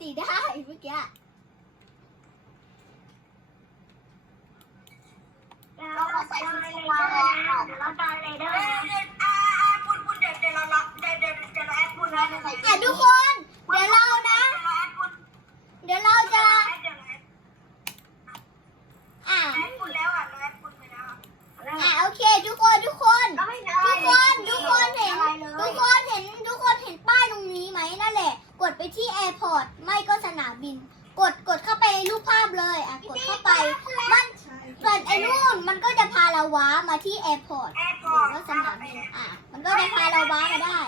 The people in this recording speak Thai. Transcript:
ตีได้เมื่อกี้เราก็ใส่สีฟ้าแวเราตาเลยเด้อ เดี๋ยเดี๋ยวอ่าอ่าพูดพูเดี๋ยวเดี๋ยวเราเดี๋ยวเดี๋เดี๋ยเราแอปพูดนะ ไปที่แอร์พอร์ตไม่ก็สนามบิน กดกดเข้าไปในรูปภาพเลยอะกดเข้าไป มันใช่ส่วนไอ้นู่นมันก็จะพาเราว้ามาที่แอร์พอร์ตแอร์พหอรืร์ตอว่าสนามบินอะมันก็จะพาเราว้ามาได้